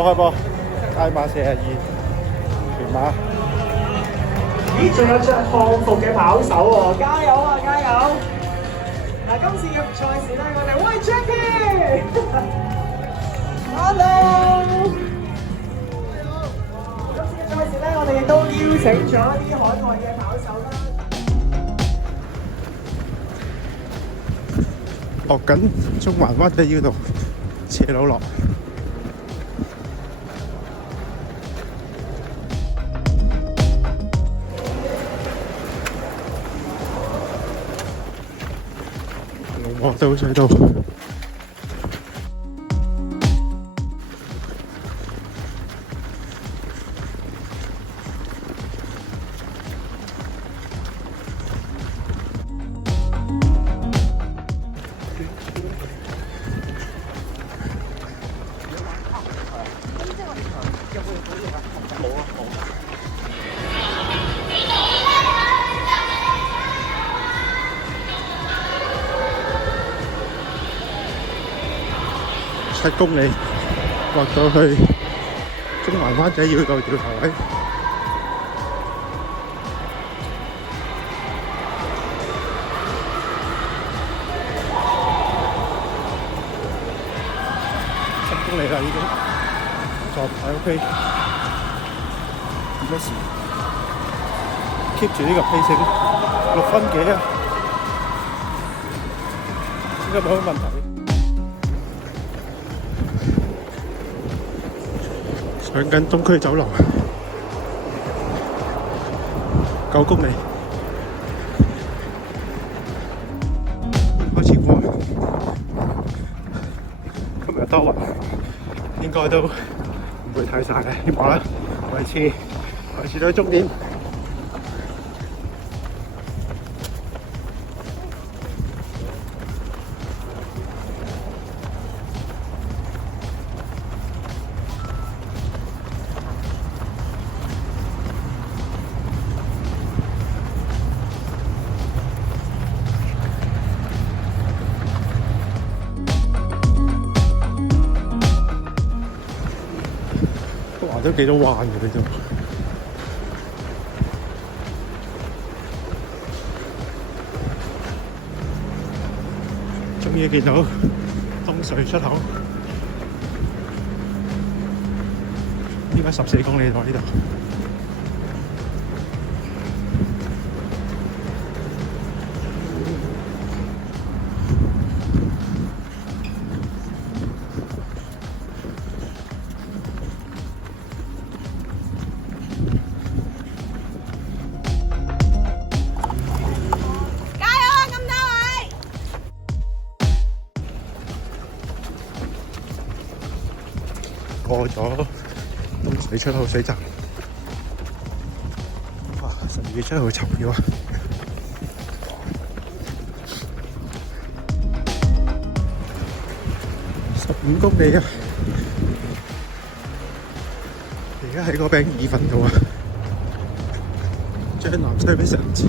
開波，街馬42，全馬。咦，仲有着漢服嘅跑手喎，加油啊，加油！嗱，今次嘅賽事咧，我哋喂 Jackie，Hello。今次嘅賽事咧，我哋亦都邀請咗一啲海外嘅跑手啦。落緊中環灣仔腰度，斜路落。龍和道隧道。7公里落到去中環灣仔繞道掉頭位，7公里啦已經，狀態 OK， 冇乜事 ，keep 住呢個 pacing 6分幾啊，應該冇乜問題。上緊東區走廊，9公里，開始過。今日多雲，應該都唔會太曬嘅，希望啦，維持到終點。都幾多彎嘅呢度，終於見到東隧出口，應該14公里喎呢度。過咗東隧出口水站，哇！12月7號籌票啊！15公里啊！而家喺個餅意粉度啊，將南西俾上次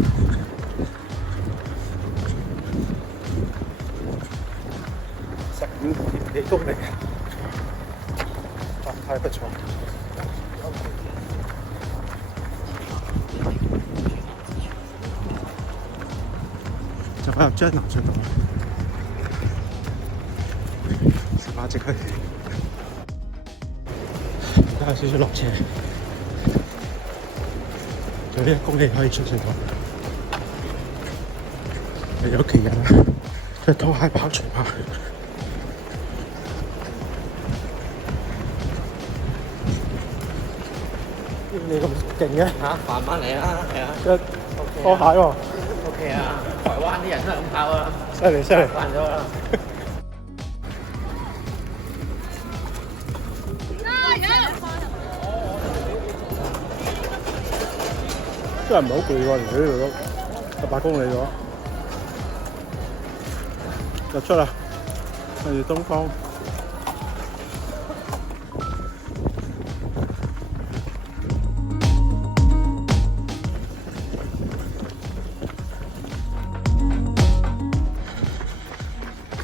15.幾公里。太不錯，就快入將南隧道，小巴即去，而家有少少落斜，仲有1公里可以出隧道。有奇人啊，着拖鞋跑全馬。你咁勁嘅嚇，慢慢嚟啦，係啊，着拖鞋喎。OK 啊，台灣啲人都係咁跑啊，犀利犀利，慣咗啦。真係唔係好攰喎，連佢呢度都18公里咗，入出啦，跟住東方。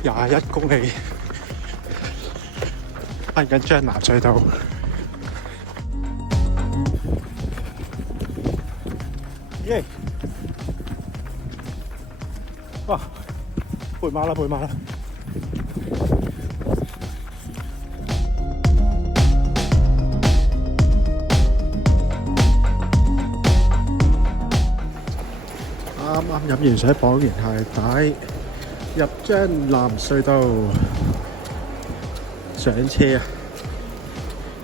21公里，行緊將南隧道。耶！哇！背馬啦，背馬啦！啱啱飲完水，綁完鞋帶，入將南隧道上車啊！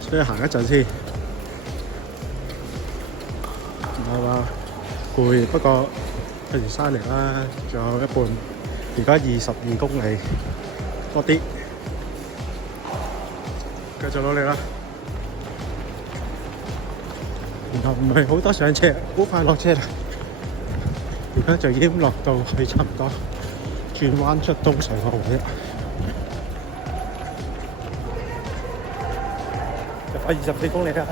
所以行一陣先，唔係話攰，不過去完山嚟啦，仲有一半，而家22公里多啲，繼續努力啦！然後唔係好多上車，好快落車啦！而家就已經落到去差唔多轉彎出東隧個位啦，124公里啦，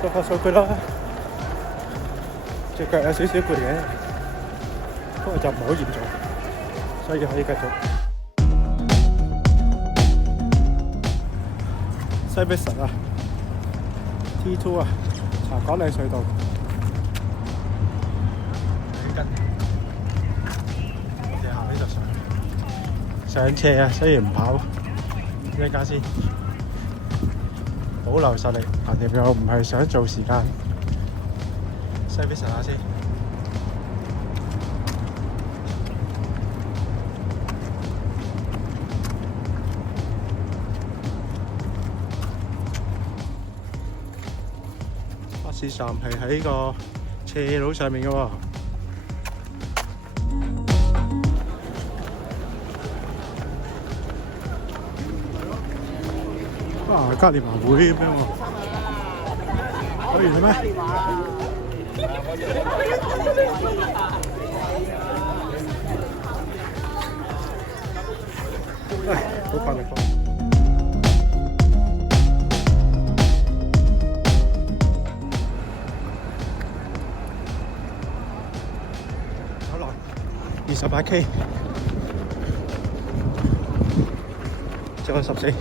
做下數據啦，隻腳有少少攰嘅，不過就唔係好嚴重，所以可以繼續。西北實啊 ，T2 啊，茶果嶺隧道。上車啊，雖然唔跑，一陣間先保留實力，橫掂又唔係想做時間，西邊實下先。巴士站係喺個斜路上面嘅喎。嘉年華會咁樣喎，去完啦咩？好快力放！好耐，28K， 仲有14。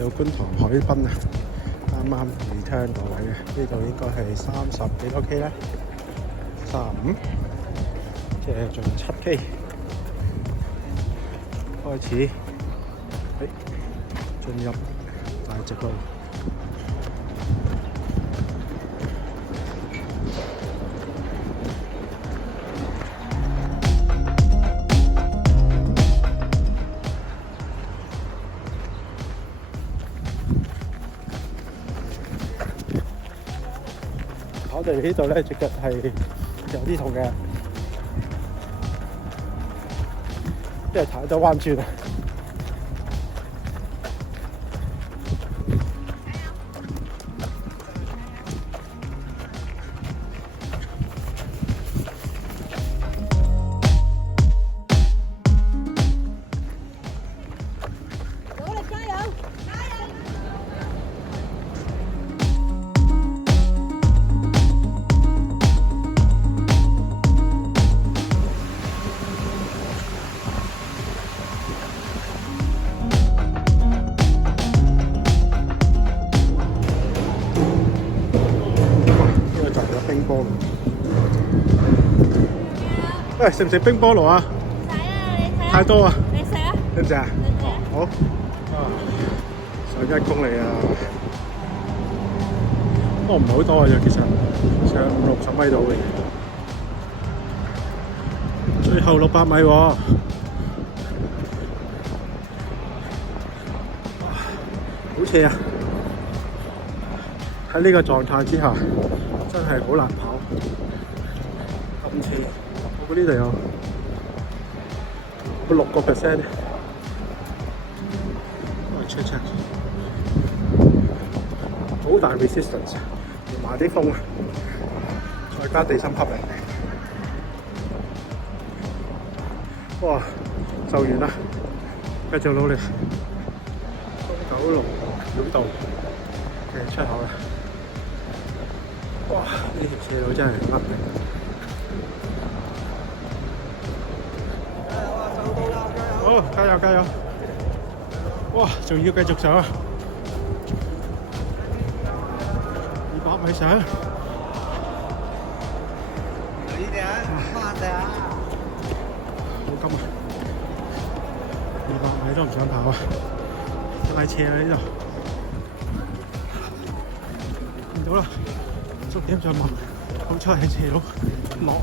到觀塘海濱啊，啱啱 return 個位嘅，呢度應該係30幾多 K 咧，35，即係仲7K， 開始，進入大直路。我哋呢度咧隻腳係有啲痛嘅，因為太多彎轉啦。冰菠蘿，喂，食唔食冰菠蘿啊？使啊，你睇。太多啊！你食啊？一隻啊？好。上1公里啊！不過唔係好多嘅啫，其實上50-60米度嘅。最後600米喎，好斜啊！喺呢個狀態之下，真係好難跑。咁斜，我呢度有6%。我 check， 好大 resistance， 連埋啲風，再加地心吸力。哇！就完啦，繼續努力。東九龍繞道嘅出口啦。哇！呢條斜路真係呃你。好，加油加油！哇，仲要繼續上啊！200米上。有啲點慢啲啊！好急啊！200米都唔想跑啊！太斜啦呢度。見到啦，終點再望，好彩係斜路落。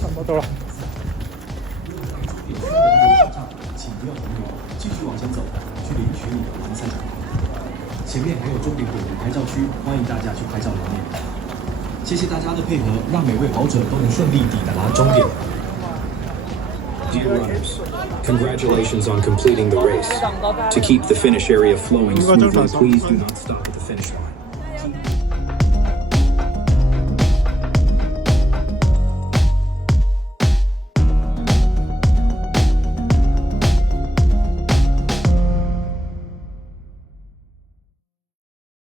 差唔多到啦。请不要停留，继续往前走，去领取你的完赛奖牌。前面还有终点点的拍照区，欢迎大家去拍照留念。谢谢大家的配合，让每位跑者都能顺利抵达终点。Dear runners, congratulations on completing the race. To keep the finish area flowing smoothly, please do not stop at the finish line.